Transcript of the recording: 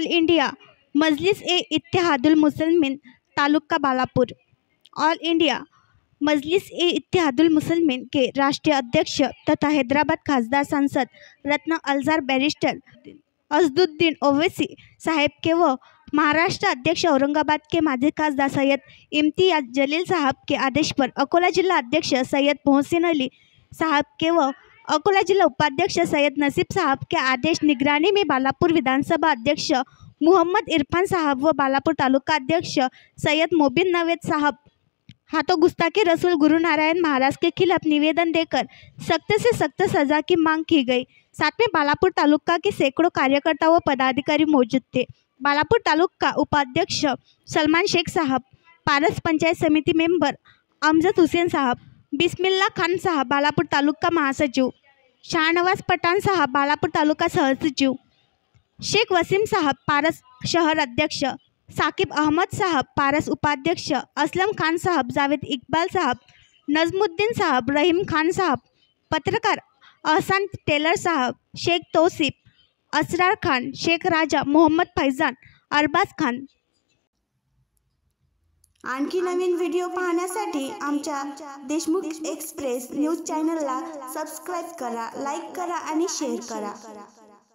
All India Majlis-e-Ittehadul मुसलिमीन तालुका Balapur. All India Majlis-e-Ittehadul मुसलिमीन के राष्ट्रीय अध्यक्ष तथा हैदराबाद खासदार सांसद रत्न अल्जार बैरिस्टर असदुद्दीन ओवैसी साहब के व महाराष्ट्र अध्यक्ष औरंगाबाद के माजी खासदार सैयद इम्तियाज जलील साहब के आदेश पर अकोला जिला अध्यक्ष सैयद मोहसिन अली साहब के व अकोला जिला उपाध्यक्ष सैयद नसीब साहब के आदेश निगरानी में बालापुर विधानसभा अध्यक्ष मोहम्मद इरफान साहब व बालापुर तालुका अध्यक्ष सैयद मोबिन नवेद साहब हाथों गुस्ताखी रसूल गुरु नारायण महाराज के खिलाफ निवेदन देकर सख्त से सख्त सजा की मांग की गई। साथ में बालापुर तालुका के सैकड़ों कार्यकर्ता व पदाधिकारी मौजूद थे। बालापुर तालुका उपाध्यक्ष सलमान शेख साहब, पारस पंचायत समिति मेंबर अमजद हुसैन साहब, बिस्मिल्ला खान साहब बालापुर तालुका महासचिव, शाहनवाज पठान साहब बालापुर तालुका सहसचिव, शेख वसीम साहब पारस शहर अध्यक्ष, साकिब अहमद साहब पारस उपाध्यक्ष, असलम खान साहब, जावेद इकबाल साहब, नजमुद्दीन साहब, रहीम खान साहब, पत्रकार अहसान टेलर साहब, शेख तौसीफ, असरार खान, शेख राजा, मोहम्मद फैजान, अरबाज खान। आणखी नवीन व्हिडिओ पाहण्यासाठी आमच्या देशमुख एक्सप्रेस न्यूज चॅनलला सबस्क्राईब करा, लाईक करा आणि शेअर करा।